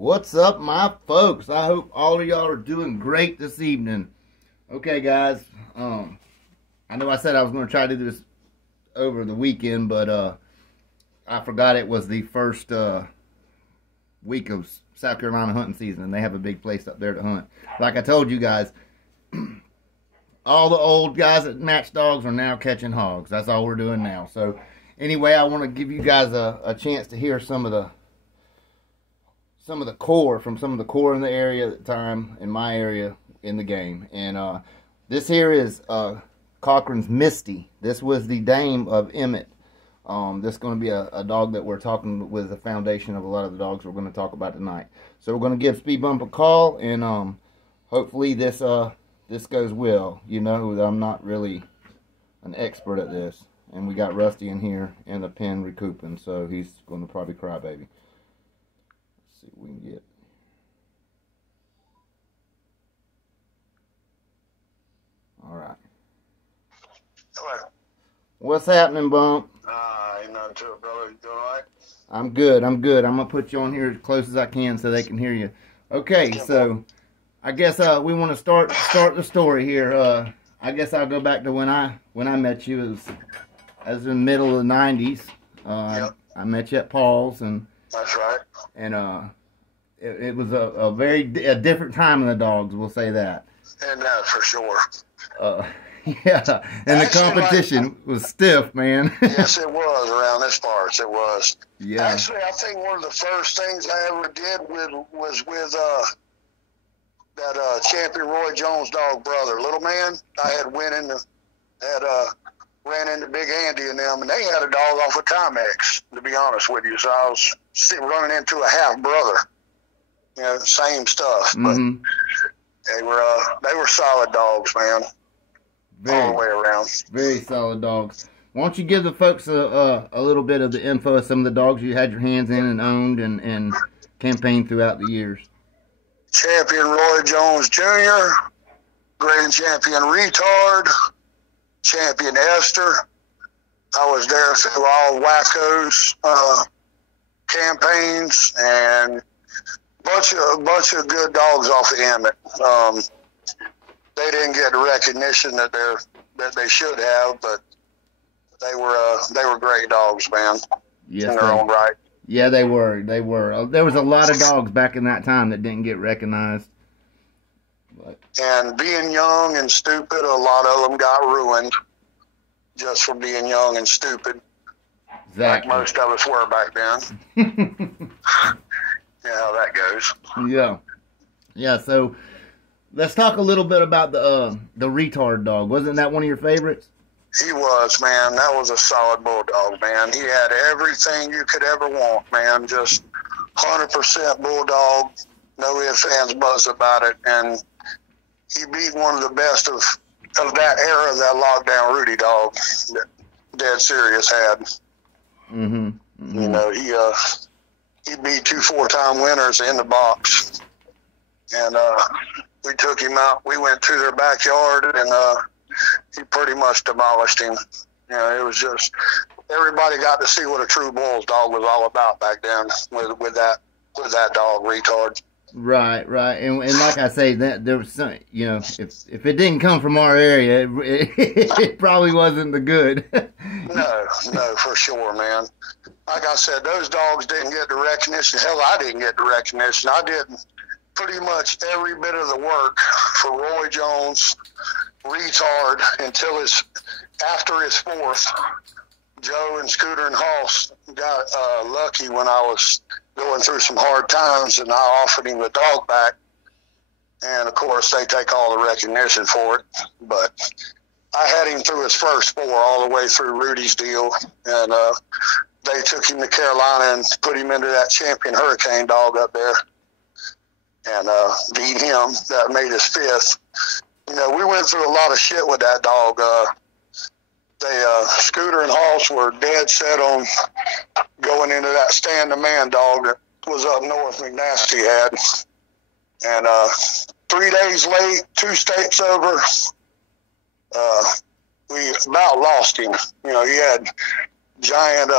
What's up, my folks? I hope all of y'all are doing great this evening. Okay, guys. I know I said I was going to try to do this over the weekend, but I forgot it was the first week of South Carolina hunting season, and they have a big place up there to hunt. Like I told you guys, all the old guys that match dogs are now catching hogs. That's all we're doing now. So, anyway, I want to give you guys a chance to hear some of the core from some of the core in the area at the time, in my area, in the game. And this here is Cochran's Misty. This was the dame of Emmett. This is going to be a dog that we're talking with the foundation of a lot of the dogs we're going to talk about tonight. So we're going to give Speed Bump a call, and hopefully this goes well. You know that I'm not really an expert at this. And we got Rusty in here in the pen recouping, so he's going to probably cry baby. See what we can get. All right. Hello. What's happening, Bump? Ain't nothing to it, brother. You doing all right? I'm good. I'm good. I'm gonna put you on here as close as I can so they can hear you. Okay, so I guess we want to start the story here. I guess I'll go back to when I met you. As in the middle of the '90s. Yep. I met you at Paul's, and That's right. And it was a different time in the dogs, we'll say that. And that for sure. Yeah, and the competition was stiff, man. Yes, it was around this parts. It was. Yeah. Actually, I think one of the first things I ever did was with that champion Roy Jones dog brother, Little Man. I ran into Big Andy and them, and they had a dog off of Timex, to be honest with you. So I was running into a half brother. You know, same stuff, but they were solid dogs, man. All the way around. Very solid dogs. Why don't you give the folks a little bit of the info of some of the dogs you had your hands in and owned and campaigned throughout the years? Champion Roy Jones Jr., Grand Champion Retard, Champion Esther. I was there through all Wacko's campaigns and a bunch of good dogs off of Emmett. They didn't get the recognition that they should have, but they were great dogs, man. Yes, in their own right. Yeah, they were. They were. There was a lot of dogs back in that time that didn't get recognized. But. And being young and stupid, a lot of them got ruined just for being young and stupid. Exactly. Like most of us were back then. Yeah, how that goes. Yeah. Yeah, so let's talk a little bit about the retard dog. Wasn't that one of your favorites? He was, man. That was a solid bulldog, man. He had everything you could ever want, man. Just 100% bulldog. No ifs, ands, buts about it. And he beat one of the best of that era, that lockdown Rudy dog that Dead Serious had. You know, he beat 2 4-time winners in the box. And we took him out. We went to their backyard, and he pretty much demolished him. You know, it was just everybody got to see what a true Bulls dog was all about back then with that dog, Retard. Right, and like I say, that there was some, you know, if it didn't come from our area, it probably wasn't the good. No, for sure, man. Like I said, those dogs didn't get the recognition. Hell, I didn't get the recognition. I did pretty much every bit of the work for Roy Jones, Retard, until after his fourth. Joe and Scooter and Hoss got lucky when I was going through some hard times, and I offered him the dog back. And, of course, they take all the recognition for it. But I had him through his first 4 all the way through Rudy's deal. And they took him to Carolina and put him into that champion Hurricane dog up there and beat him. That made his 5th. You know, we went through a lot of shit with that dog. Scooter and Hoss were dead set on going into that Stand the Man dog that was up north McNasty had. And 3 days late, 2 states over, we about lost him. You know, he had giant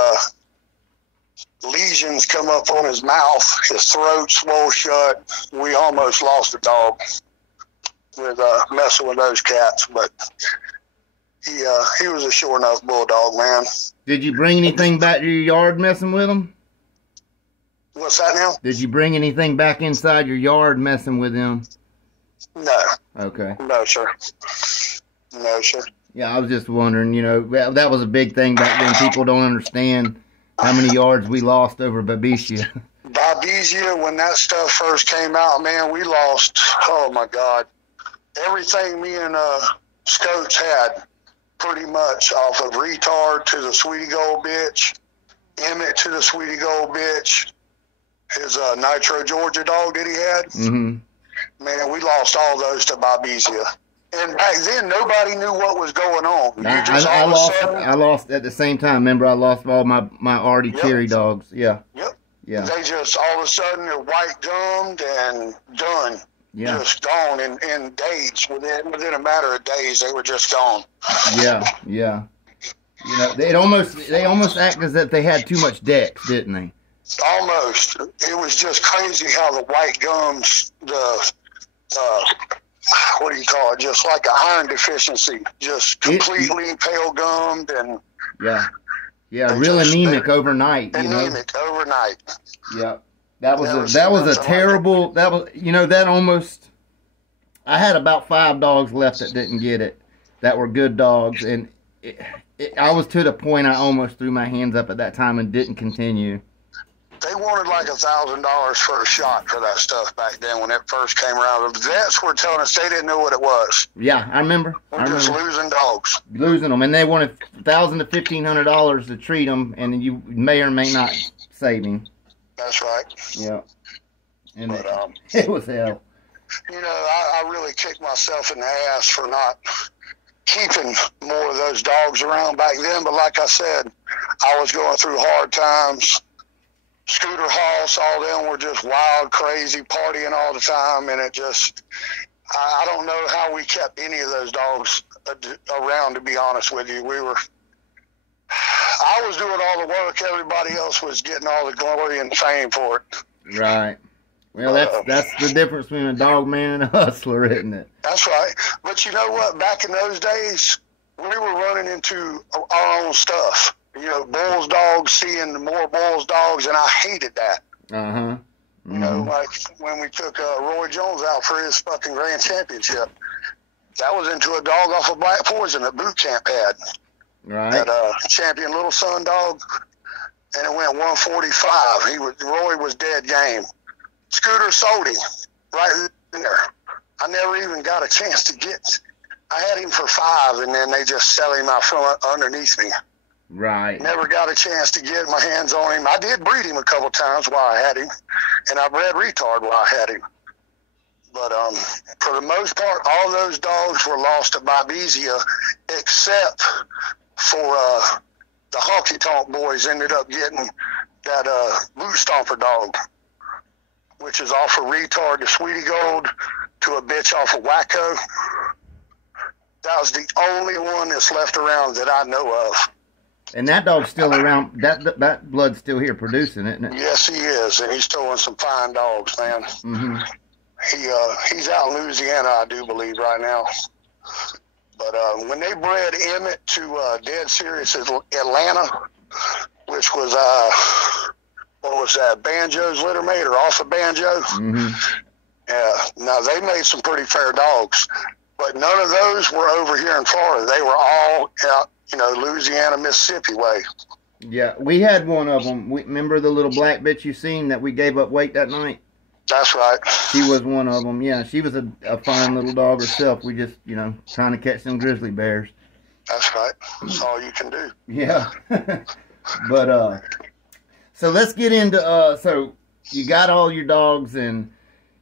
lesions come up on his mouth. His throat swole shut. We almost lost a dog with messing with those cats, but he was a sure enough bulldog, man. Did you bring anything back to your yard messing with him? What's that now? Did you bring anything back inside your yard messing with him? No. Okay. No, sir. No, sir. Yeah, I was just wondering, you know, that was a big thing back then. People don't understand how many yards we lost over Babesia. Babesia, when that stuff first came out, man, we lost, oh my God, everything me and Scoats had pretty much, off of Retard to the Sweetie Gold bitch, Emmett to the Sweetie Gold bitch, his Nitro Georgia dog that he had. Mm-hmm. Man, we lost all those to Babesia. And back then, nobody knew what was going on. I lost at the same time. Remember, I lost all my Artie Cherry dogs. Yeah. Yep. Yeah. They just, all of a sudden, they're white gummed and done. Yeah. Just gone in days. Within a matter of days, they were just gone. Yeah, yeah. You know, they almost act as if they had too much dex, didn't they? Almost. It was just crazy how the white gums, what do you call it? Just like an iron deficiency, just completely pale gummed and real anemic overnight. Anemic overnight. Yeah, that was a terrible. That was, you know, that almost. I had about 5 dogs left that didn't get it, that were good dogs, and I was to the point I almost threw my hands up at that time and didn't continue. They wanted like $1,000 for a shot for that stuff back then when it first came around. The vets were telling us they didn't know what it was. Yeah, I remember. We're just losing dogs. Losing them, and they wanted $1,000 to $1,500 to treat them, and you may or may not save him. That's right. Yeah. And it was hell. You know, I really kicked myself in the ass for not keeping more of those dogs around back then. But like I said, I was going through hard times. Scooter Hoss, all them were just wild, crazy, partying all the time, and it just, I don't know how we kept any of those dogs around, to be honest with you. I was doing all the work, everybody else was getting all the glory and fame for it. Right. Well, that's the difference between a dog man and a hustler, isn't it? That's right. But you know what? Back in those days, we were running into our own stuff. You know, Bulls dogs, seeing more Bulls dogs, and I hated that. Uh-huh. Mm-hmm. You know, like when we took Roy Jones out for his fucking grand championship. That was into a dog off of Black Poison that boot camp had. Right. That champion little son dog, and it went 145. Roy was dead game. Scooter sold him right there. I never even got a chance to get. I had him for 5, and then they just sell him out from underneath me. Right. Never got a chance to get my hands on him. I did breed him a couple times while I had him, and I bred Retard while I had him. But for the most part, all those dogs were lost to Babesia, except for the Honky Tonk boys ended up getting that Boot Stomper dog, which is off of Retard to Sweetie Gold to a bitch off of Wacko. That was the only one that's left around that I know of. And that dog's still around. That blood's still here producing, isn't it? Yes, he is, and he's towing some fine dogs, man. Mm-hmm. He's out in Louisiana, I do believe, right now. But when they bred Emmett to Dead Serious Atlanta, which was what was that, Banjo's litter mate or off of Banjo? Mm-hmm. Yeah. Now they made some pretty fair dogs, but none of those were over here in Florida. They were all out, you know, Louisiana, Mississippi way. Yeah, we had one of them. Remember the little black bitch you seen that we gave up weight that night? That's right. She was one of them. Yeah, she was a fine little dog herself. We just, you know, trying to catch some grizzly bears. That's right. That's all you can do. Yeah. But, so let's get into, so you got all your dogs, and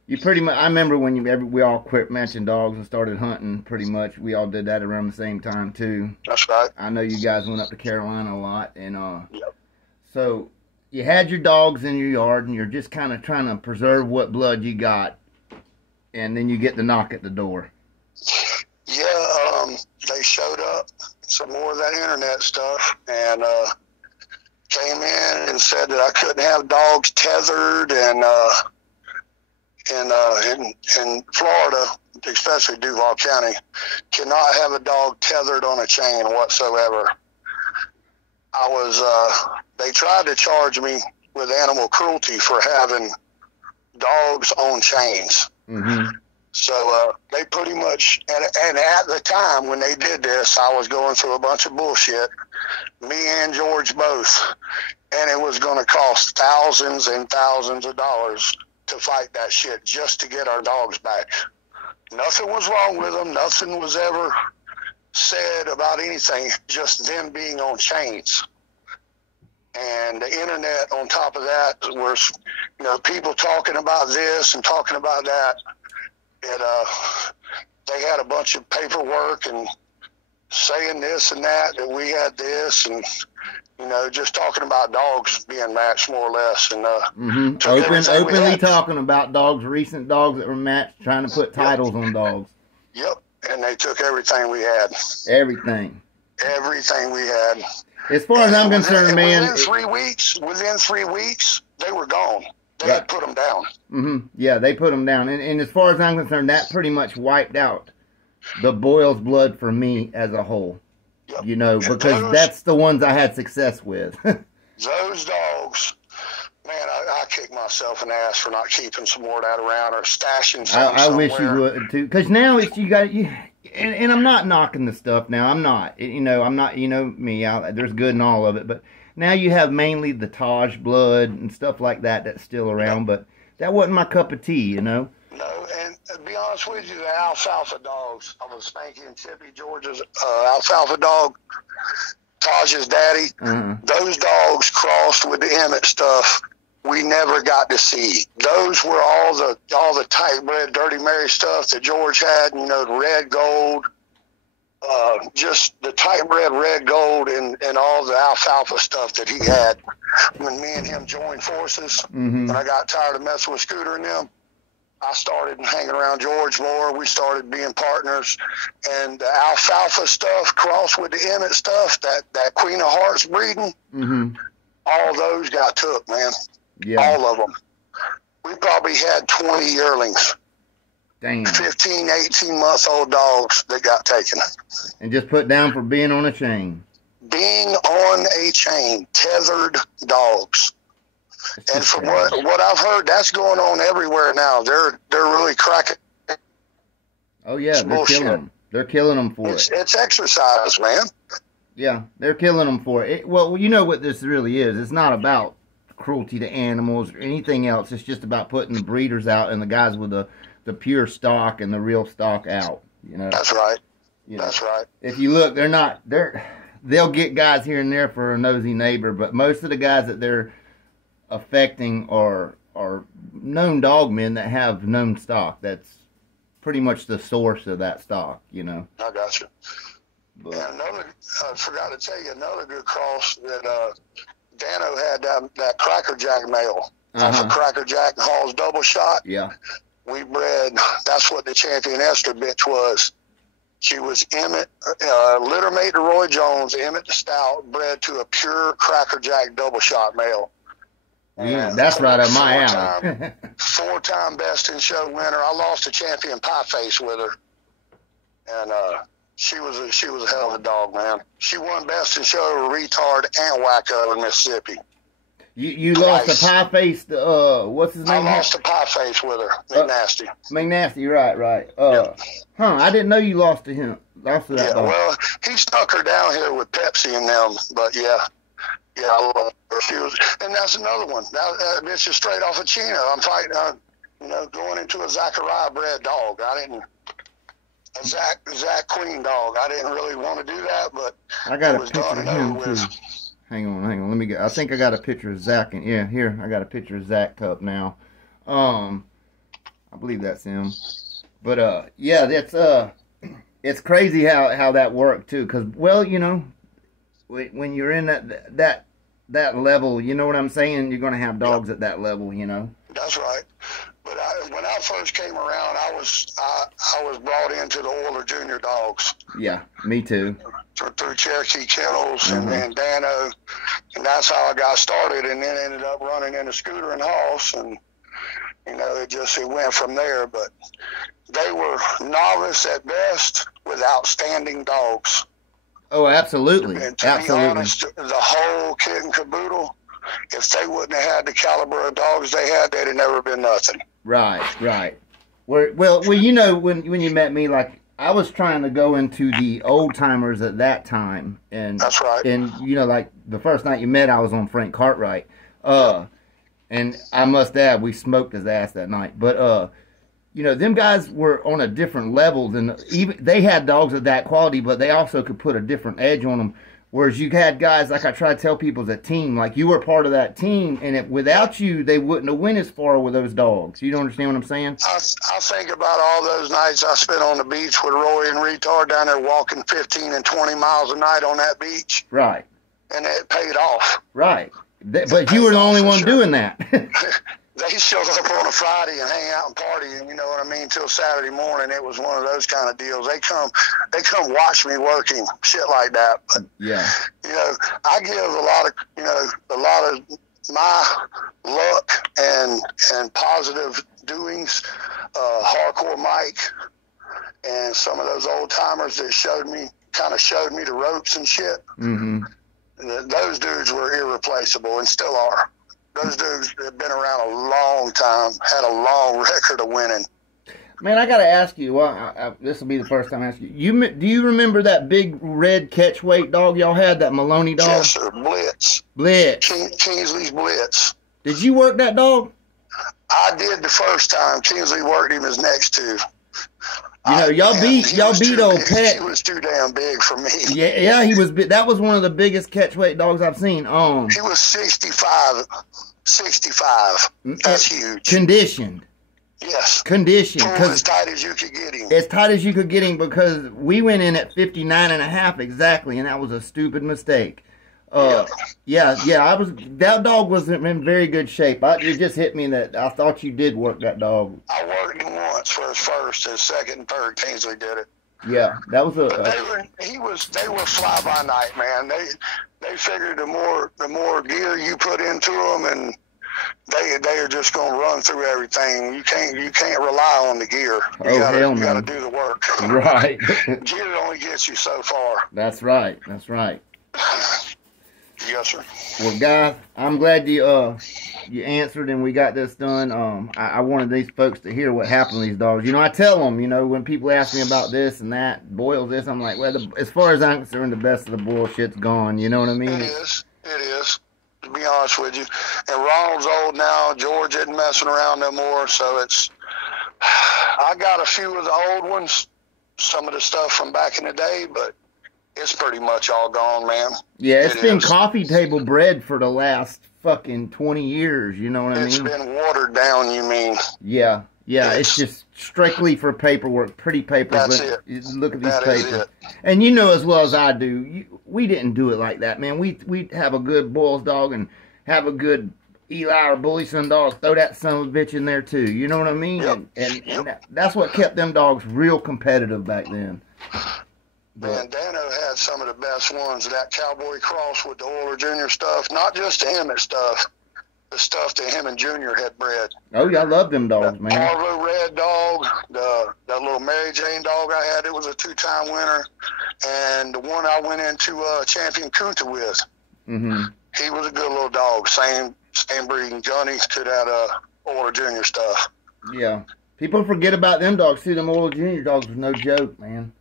you pretty much, I remember when we all quit matching dogs and started hunting pretty much. We all did that around the same time too. That's right. I know you guys went up to Carolina a lot, and yep. So you had your dogs in your yard, and you're just kind of trying to preserve what blood you got, and then you get the knock at the door. Yeah, they showed up, some more of that internet stuff, and came in and said that I couldn't have dogs tethered, and in Florida, especially Duval County, cannot have a dog tethered on a chain whatsoever. They tried to charge me with animal cruelty for having dogs on chains. Mm-hmm. So they pretty much, and at the time when they did this, I was going through a bunch of bullshit, me and George both, and it was going to cost thousands and thousands of dollars to fight that shit just to get our dogs back. Nothing was wrong with them. Nothing was ever said about anything, just them being on chains. And the internet on top of that was, people talking about this and talking about that. They had a bunch of paperwork and saying this and that we had this, and just talking about dogs being matched more or less, and openly talking about dogs, recent dogs that were matched, trying to put titles on dogs. Yep, and they took everything we had. Everything we had. As far as I'm concerned, man. Within 3 weeks, they were gone. They had put them down. Mm-hmm. Yeah, they put them down. And as far as I'm concerned, that pretty much wiped out the Boyle's blood for me as a whole. Yep. Because that's the ones I had success with. Those dogs, man, I kick myself in the ass for not keeping some more of that around or stashing some I wish you would, too. Because now and I'm not knocking the stuff now. I'm not. I'm not, me. There's good in all of it. But now you have mainly the Taj blood and stuff like that that's still around. But that wasn't my cup of tea, No, and to be honest with you, the alfalfa dogs, I was spanking Chippy George's alfalfa dog, Taj's daddy. Mm-hmm. Those dogs crossed with the Emmett stuff. We never got to see. Those were all the tight bred Dirty Mary stuff that George had, the red gold, just the tight bred red gold and all the alfalfa stuff that he had. When me and him joined forces, mm-hmm. when I got tired of messing with Scooter and them, I started hanging around George more. We started being partners, and the alfalfa stuff crossed with the Emmett stuff, that Queen of Hearts breeding, mm-hmm. all those got took, man. Yeah. All of them. We probably had 20 yearlings. Damn. 15, 18-month-old dogs that got taken. And just put down for being on a chain. Being on a chain, tethered dogs. And from what I've heard, that's going on everywhere now. They're really cracking. Oh, yeah, they're killing them. They're killing them for it. It's exercise, man. Yeah, they're killing them for it. Well, you know what this really is. It's not about cruelty to animals or anything else. It's just about putting the breeders out and the guys with the pure stock and the real stock out. That's right. That's right. If you look, they'll get guys here and there for a nosy neighbor, but most of the guys that they're affecting are known dog men that have known stock. That's pretty much the source of that stock. I got you. But I forgot to tell you another good cross that Dano had, that Cracker Jack male off of Cracker Jack and Hall's double shot. Yeah. We bred, that's what the Champion Esther bitch was. She was Emmett, litter mate to Roy Jones, Emmett the Stout, bred to a pure Cracker Jack double shot male. Yeah, that's right up my alley. 4-time best in show winner. I lost a Champion Pie Face with her. And she was a hell of a dog, man. She won best in show, retard, and wacko in Mississippi. You lost a Pie Face. What's his name? I lost a Pie Face with her. McNasty. McNasty, right. Yep. I didn't know you lost to him. Lost to that dog. Well, he stuck her down here with Pepsi and them, but yeah, I love her. She was, and that's another one. That bitch is straight off of Chino. I'm fighting, going into a Zachariah bred dog. A Zach Queen dog. I didn't really want to do that, but I got a picture of him too. Hang on. Let me get. I think I got a picture of Zach. Here I got a picture of Zach Cup now. I believe that's him. But yeah, that's it's crazy how that worked too. Cause when you're in that level, you know what I'm saying. You're gonna have dogs at that level, That's right. But when I first came around, I was brought into the Oiler Junior dogs. Yeah, me too. through Cherokee Kennels and Dano, and that's how I got started. And then ended up running in a Scooter and Hoss, and you know, it went from there. But they were novice at best with outstanding dogs. Oh, absolutely. And to be honest, the whole kit and caboodle, if they wouldn't have had the caliber of dogs they had, they'd have never been nothing. Right, right. Well, you know, when you met me, like, I was trying to go into the old timers at that time, and that's right. And you know, like the first night you met, I was on Frank Cartwright, and I must add, we smoked his ass that night. But you know, them guys were on a different level than even they had dogs of that quality, but they also could put a different edge on them. Whereas you had guys, like I try to tell people, as a team, like you were part of that team, and without you, they wouldn't have went as far with those dogs. You don't understand what I'm saying? I think about all those nights I spent on the beach with Roy and Retard down there walking 15 and 20 miles a night on that beach. Right. And it paid off. Right. But you were the only one doing that. They showed up on a Friday and hang out and party, and you know what I mean, till Saturday morning. It was one of those kind of deals. They come watch me working, shit like that. But yeah, you know, I give a lot of my luck and positive doings, Hardcore Mike and some of those old timers that kind of showed me the ropes and shit. Mm-hmm. Those dudes were irreplaceable and still are. Those dudes have been around a long time, had a long record of winning. Man, I got to ask you, this will be the first time I ask you. Do you remember that big red catch weight dog y'all had, that Maloney dog? Yes, sir. Blitz. Kingsley's Blitz. Did you work that dog? I did the first time. Kingsley worked him his next two. You know, y'all beat old Pet. He was too damn big for me. Yeah, he was. That was one of the biggest catch weight dogs I've seen. He was 65. That's huge. Conditioned. Yes. Conditioned. As tight as you could get him. As tight as you could get him, because we went in at 59.5 exactly, and that was a stupid mistake. Yeah. That dog was in very good shape. It just hit me that I thought you did work that dog. I worked him once for his first, his second, and third. Kingsley did it. Yeah, that was they were fly by night, man. They figured the more gear you put into them, and they are just gonna run through everything. You can't rely on the gear. You gotta do the work. Right. Gear only gets you so far. That's right. Yes, sir. Well, guys, I'm glad you answered and we got this done. I wanted these folks to hear what happened to these dogs. You know, I tell them, you know, when people ask me about this and that, boils this, I'm like, well, as far as I'm concerned, the best of the bullshit's gone. You know what I mean? It is. To be honest with you. And Ronald's old now. George isn't messing around no more. So I got a few of the old ones, some of the stuff from back in the day, but it's pretty much all gone, man. Yeah, it's been coffee table bred for the last fucking 20 years, you know what I mean? It's been watered down, you mean? Yeah, it's just strictly for paperwork, pretty papers. That's it. Look at these papers. And you know as well as I do, we didn't do it like that, man. We have a good Boyles dog and have a good Eli or Bully Son dog, throw that son of a bitch in there too, you know what I mean? Yep. And that's what kept them dogs real competitive back then. Man, Dano had some of the best ones. That Cowboy Cross with the Oiler Jr. stuff, not just the Emmett stuff, the stuff that him and Junior had bred. Oh, yeah, I love them dogs, man. Parvo Red dog, that little Mary Jane dog I had, it was a 2-time winner. And the one I went into Champion Kunta with, he was a good little dog. Same breeding, Johnny, to that Oiler Jr. stuff. Yeah. People forget about them dogs, too. Them Oiler Jr. dogs was no joke, man.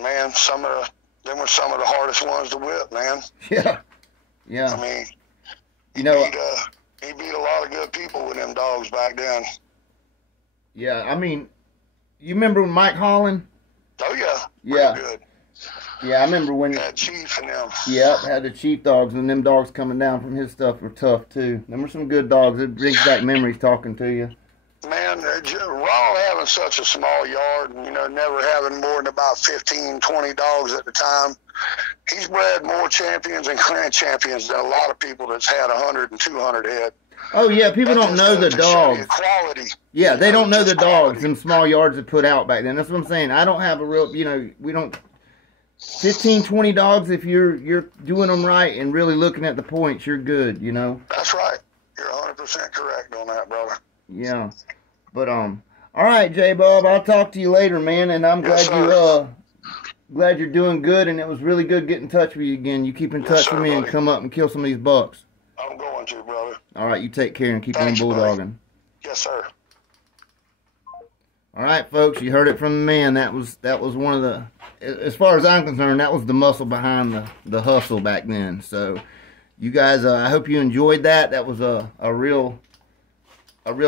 Man, them were some of the hardest ones to whip, man. Yeah. I mean, you know, he beat a lot of good people with them dogs back then. Yeah, I mean, you remember when Mike Holland? Oh, yeah. Yeah. Pretty good. Yeah, I remember when... Had Chief and them. Yeah, had the Chief dogs, and them dogs coming down from his stuff were tough, too. Them were some good dogs. It brings back memories talking to you. Man, Ronald having such a small yard, and, you know, never having more than about 15, 20 dogs at the time, he's bred more champions and clan champions than a lot of people that's had 100 and 200 head. Oh, yeah, people don't know the dogs. Quality. Yeah, they don't know the dogs, them small yards that put out back then. That's what I'm saying. I don't have a real, you know, we don't... 15, 20 dogs, if you're doing them right and really looking at the points, you're good, you know? That's right. You're 100% correct on that, brother. Yeah. But, all right, J-Bob, I'll talk to you later, man, and I'm Yes, glad you're doing good, and it was really good getting in touch with you again. You keep in touch with me, buddy, and come up and kill some of these bucks. I'm going to, brother. All right, you take care and keep Thanks, on bulldogging. buddy. Yes, sir. All right, folks, you heard it from the man. That was one of the, as far as I'm concerned, that was the muscle behind the hustle back then. So, you guys, I hope you enjoyed that. That was a real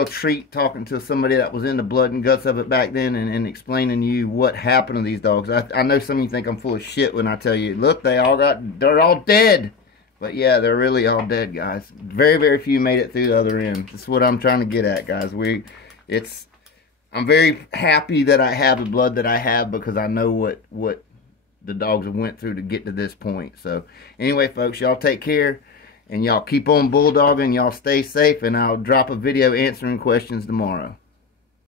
treat talking to somebody that was in the blood and guts of it back then and explaining to you what happened to these dogs. I know some of you think I'm full of shit when I tell you, look, they're all dead. But yeah, they're really all dead, guys. Very, very few made it through the other end. That's what I'm trying to get at, guys. I'm very happy that I have the blood that I have because I know what the dogs have went through to get to this point. So anyway, folks, y'all take care and y'all keep on bulldogging. Y'all stay safe, and I'll drop a video answering questions tomorrow.